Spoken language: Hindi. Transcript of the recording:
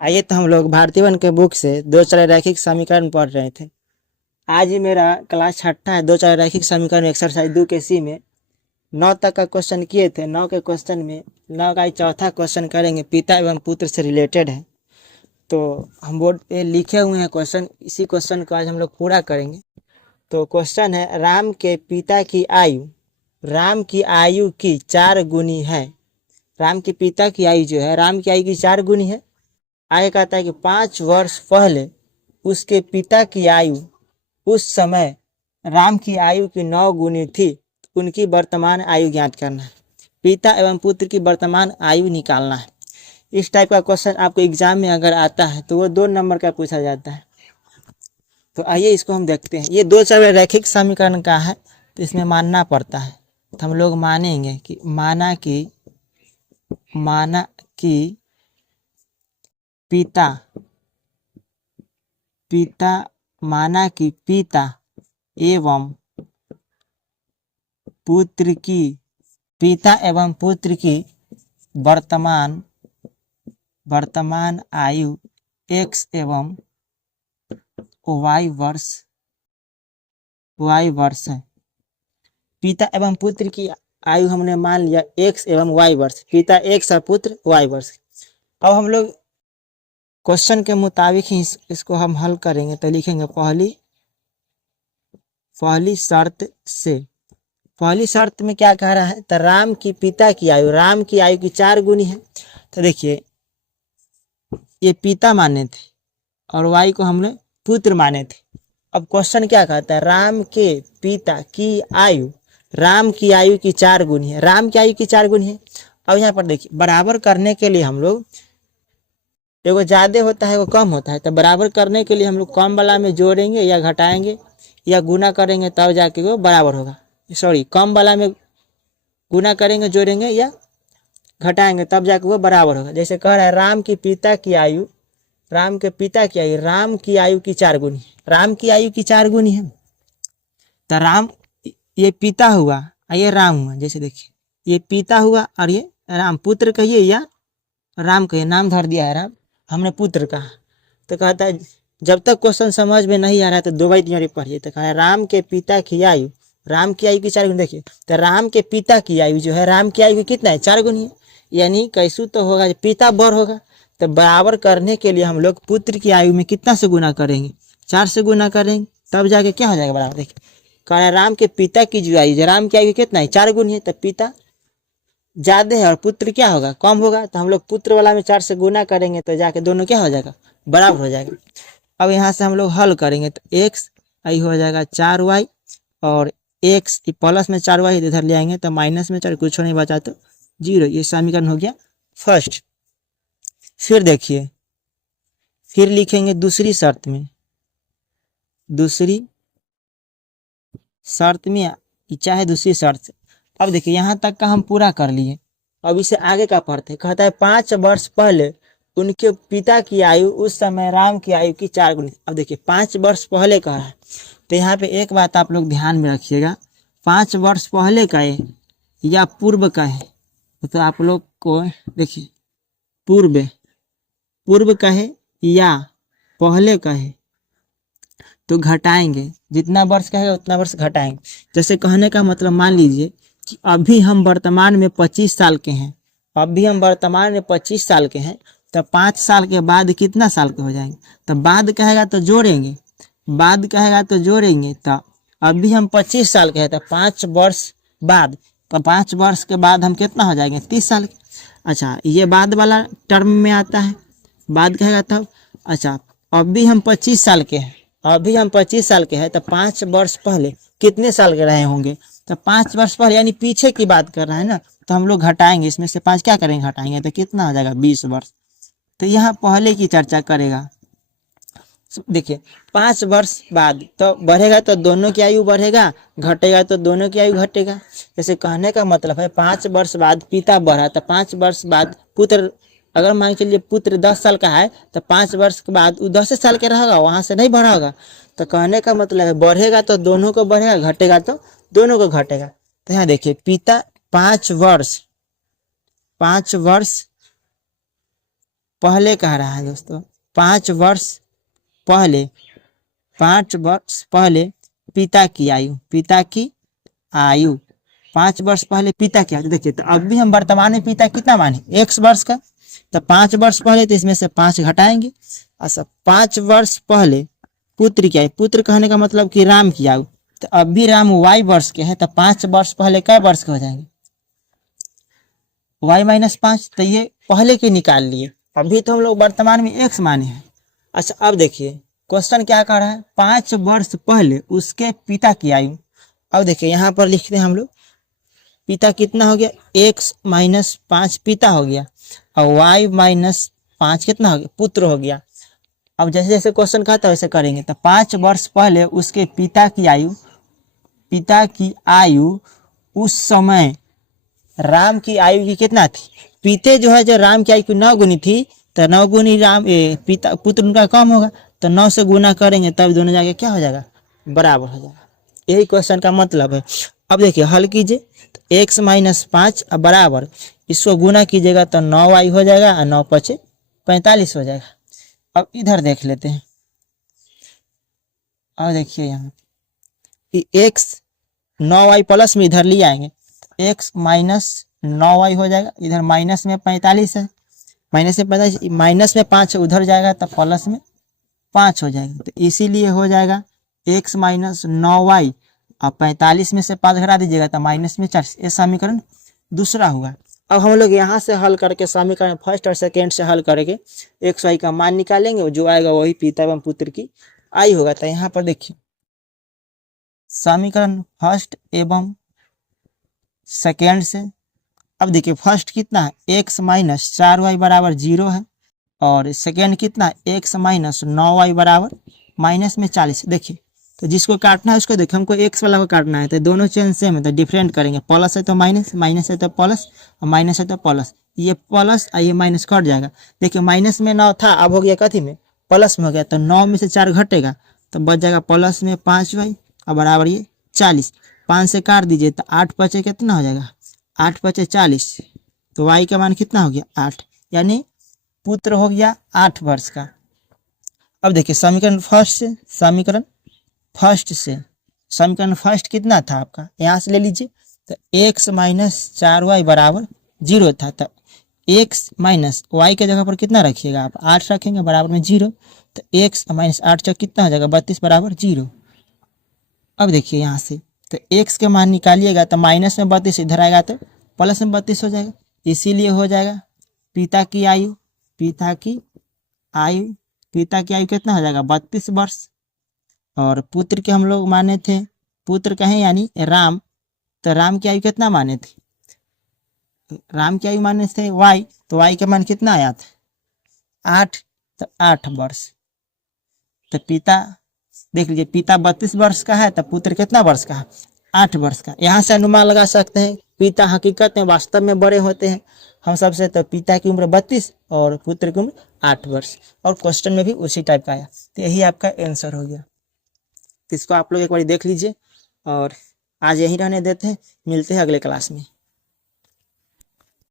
आइए तो हम लोग भारतीय वन के बुक से दो चर रैखिक समीकरण पढ़ रहे थे। आज ही मेरा क्लास छठा है। दो चर रैखिक समीकरण एक्सरसाइज 2 के सी में 9 तक का क्वेश्चन किए थे। 9 के क्वेश्चन में 9 का चौथा क्वेश्चन करेंगे, पिता एवं पुत्र से रिलेटेड है। तो हम बोर्ड पे लिखे हुए हैं क्वेश्चन, इसी क्वेश्चन को आज हम लोग पूरा करेंगे। तो क्वेश्चन है, राम के पिता की आयु राम की आयु की 4 गुनी है। राम के पिता की आयु जो है राम की आयु की 4 गुनी है। आगे कहता है कि 5 वर्ष पहले उसके पिता की आयु उस समय राम की आयु की 9 गुनी थी। उनकी वर्तमान आयु ज्ञात करना है। पिता एवं पुत्र की वर्तमान आयु निकालना है। इस टाइप का क्वेश्चन आपको एग्जाम में अगर आता है तो वो 2 नंबर का पूछा जाता है। तो आइए इसको हम देखते हैं। ये दो चर रैखिक समीकरण का है, तो इसमें मानना पड़ता है। तो हम लोग मानेंगे कि माना कि माना कि पिता एवं पुत्र की वर्तमान आयु x एवं y वर्ष है। पिता एवं पुत्र की आयु हमने मान लिया x एवं y वर्ष, पिता x और पुत्र y वर्ष। अब हम लोग क्वेश्चन के मुताबिक ही इसको हम हल करेंगे। तो लिखेंगे पहली शर्त में क्या कह रहा है, तो राम की पिता की आयु की 4 गुनी है। तो देखिए ये पिता माने थे और y को हमने पुत्र माने थे। अब क्वेश्चन क्या कहता है, राम के पिता की आयु की आयु की 4 गुनी है। राम की आयु की 4 गुनी है। अब यहाँ पर देखिए बराबर करने के लिए हम लोग, एगो ज्यादा होता है एगो कम होता है, तो बराबर करने के लिए हम लोग कम वाला में जोड़ेंगे या घटाएंगे या गुना करेंगे तब जाके वो बराबर होगा। कम वाला में गुना करेंगे, जोड़ेंगे या घटाएंगे तब जाके वो बराबर होगा। जैसे कह रहा है राम के पिता की आयु राम की आयु की 4 गुनी है। राम की आयु की 4 गुनी है। तो राम ये पिता हुआ और ये राम हुआ। जैसे देखिए ये पिता हुआ और ये राम, पुत्र कहिए या राम कहिए, नाम धर दिया है राम, हमने पुत्र कहा। तो कहता है जब तक क्वेश्चन समझ में नहीं आ रहा है तो 2 बार 3 बार पढ़िए। तो कहा है राम के पिता की आयु की 4 गुनी। देखिए तो राम के पिता की आयु जो है राम की आयु की कितना है, 4 गुनी है। यानी कैसू तो होगा, पिता बड़ होगा। तो बराबर करने के लिए हम लोग पुत्र की आयु में कितना से गुना करेंगे, 4 से गुना करेंगे तब जाके क्या हो जाएगा बराबर। देखिए कह रहा राम के पिता की जो आयु राम की आयु कितना है, 4 गुनी है। तो पिता ज्यादा है और पुत्र क्या होगा, कम होगा। तो हम लोग पुत्र वाला में 4 से गुना करेंगे तो जाके दोनों क्या हो जाएगा, बराबर हो जाएगा। अब यहाँ से हम लोग हल करेंगे तो x आई हो जाएगा 4y और x प्लस में 4y इधर ले आएंगे तो माइनस में 4, कुछ नहीं बचा तो 0। ये समीकरण हो गया फर्स्ट। फिर देखिए फिर लिखेंगे दूसरी शर्त में चाहे दूसरी शर्त से। अब देखिए यहाँ तक का हम पूरा कर लिए। अब इसे आगे का पढ़ते। कहता है 5 वर्ष पहले उनके पिता की आयु उस समय राम की आयु की 4 गुनी। अब देखिए 5 वर्ष पहले का है, तो यहाँ पे एक बात आप लोग ध्यान में रखिएगा, 5 वर्ष पहले का है या पूर्व का है। तो आप लोग को देखिए पूर्व का है या पहले का है तो घटाएंगे, जितना वर्ष का है उतना वर्ष घटाएंगे। जैसे कहने का मतलब मान लीजिए कि अभी हम वर्तमान में 25 साल के हैं, तो 5 साल के बाद कितना साल के हो जाएंगे। तो बाद कहेगा तो जोड़ेंगे, तो अभी हम 25 साल के हैं तो 5 वर्ष बाद, तो 5 वर्ष के बाद हम कितना हो जाएंगे, 30 साल के। अच्छा ये बाद वाला टर्म में आता है, बाद कहेगा तब। अच्छा अभी हम 25 साल के हैं, तो 5 वर्ष पहले कितने साल के रहे होंगे, तो 5 वर्ष पहले यानी पीछे की बात कर रहा है ना। तो हम लोग घटाएंगे, इसमें से 5 क्या करेंगे, घटाएंगे तो कितना हो जाएगा, 20 वर्ष। तो यहाँ पहले की चर्चा करेगा। देखिए 5 वर्ष बाद तो बढ़ेगा तो दोनों की आयु बढ़ेगा, घटेगा तो दोनों की आयु घटेगा। जैसे कहने का मतलब है 5 वर्ष बाद पिता बढ़ा तो 5 वर्ष बाद पुत्र, अगर मान के चलिए पुत्र 10 साल का है तो 5 वर्ष के बाद वो 10 साल के रहेगा, वहां से नहीं बढ़ा होगा। तो कहने का मतलब है बढ़ेगा तो दोनों को बढ़ेगा, घटेगा तो दोनों को घटेगा। तो यहाँ देखिए पिता 5 वर्ष पहले कह रहा है दोस्तों, 5 वर्ष पहले, 5 वर्ष पहले पिता की आयु, पिता की आयु 5 वर्ष पहले पिता की आयु। देखिए तो अब भी हम वर्तमान में पिता कितना माने, 1 वर्ष का, तो 5 वर्ष पहले तो इसमें से 5 घटाएंगे। अच्छा 5 वर्ष पहले पुत्र की आयु, पुत्र कहने का मतलब कि राम की आयु, तो अब भी राम y वर्ष के हैं, तो 5 वर्ष पहले कै वर्ष के हो जाएंगे, y-5, तो ये पहले के निकाल लिए, अभी तो हम लोग वर्तमान में x माने हैं। अच्छा अब देखिए क्वेश्चन क्या कर रहा है, 5 वर्ष पहले उसके पिता की आयु। अब देखिए यहाँ पर लिखते हैं हम लोग, पिता कितना हो गया, x-5 पिता हो गया, और y-5 कितना हो गया, पुत्र हो गया। अब जैसे जैसे क्वेश्चन कहता है वैसे करेंगे। तो 5 वर्ष पहले उसके पिता की आयु, पिता की आयु उस समय राम की आयु की कितना थी, पिते जो है जो राम की आयु की 9 गुनी थी, तो 9 गुनी राम पिता पुत्र उनका कम होगा, तो 9 से गुना करेंगे तब दोनों जाके क्या हो जाएगा, बराबर हो जाएगा। यही क्वेश्चन का मतलब है। अब देखिए हल कीजिए, तो x-5 बराबर, इसको गुना कीजिएगा तो 9y हो जाएगा, और 9 पचे 45 हो जाएगा। अब इधर देख लेते हैं, और देखिए यहाँ x 9y प्लस में इधर ले आएंगे, x-9y हो जाएगा, इधर माइनस में 45 है, माइनस में 45, माइनस में 5 उधर जाएगा तो प्लस में 5 हो जाएगा, तो इसीलिए हो जाएगा x-9y, और 45 में से 5 घटा दीजिएगा तो माइनस में 40। ये समीकरण दूसरा हुआ। अब हम लोग यहाँ से हल करके समीकरण फर्स्ट और सेकेंड से हल करके एक्स वाई का मान निकालेंगे, जो आएगा वही पिता एवं पुत्र की आयु होगा। तो यहाँ पर देखिए समीकरण फर्स्ट एवं सेकेंड से, अब देखिए फर्स्ट कितना है, x-4y बराबर 0 है, और सेकेंड कितना है, x-9y बराबर माइनस में 40। देखिए तो जिसको काटना है उसको देखिए, हमको x वाला को काटना है, तो दोनों चेन सेम है तो डिफरेंट करेंगे, प्लस है तो माइनस, माइनस है तो प्लस, और माइनस है तो प्लस, ये प्लस और ये माइनस कट जाएगा। देखिए माइनस में 9 था, अब हो गया कथी में, प्लस में हो गया, तो 9 में से 4 घटेगा तो बच जाएगा प्लस में 5y, और बराबर ये 40। 5 से काट दीजिए तो 8 पचे कितना हो जाएगा, 8 पचे 40, तो y का मान कितना हो गया 8, यानी पुत्र हो गया 8 वर्ष का। अब देखिए समीकरण फर्स्ट कितना था आपका, यहाँ से ले लीजिए, तो x-4y बराबर 0 था, तो x-y के जगह पर कितना रखिएगा आप, 8 रखेंगे, बराबर में 0, तो x-8 कितना हो जाएगा 32 बराबर 0। अब देखिए यहाँ से तो x के मान निकालिएगा तो माइनस में 32 इधर आएगा तो प्लस में 32 हो जाएगा, इसीलिए हो जाएगा पिता की आयु कितना हो जाएगा 32 वर्ष। और पुत्र के हम लोग माने थे, पुत्र कहें यानी राम, तो राम की आयु कितना माने थे, राम की आयु माने थे y, तो y का मान कितना आया था 8, तो 8 वर्ष। तो पिता देख लीजिए, पिता 32 वर्ष का है तो पुत्र कितना वर्ष का है 8 वर्ष का। यहाँ से अनुमान लगा सकते हैं पिता हकीकत में वास्तव में बड़े होते हैं हम सबसे, तो पिता की उम्र 32 और पुत्र की उम्र 8 वर्ष, और क्वेश्चन में भी उसी टाइप का आया, तो यही आपका आंसर हो गया। तो इसको आप लोग एक बार देख लीजिए, और आज यही रहने देते हैं, मिलते हैं अगले क्लास में।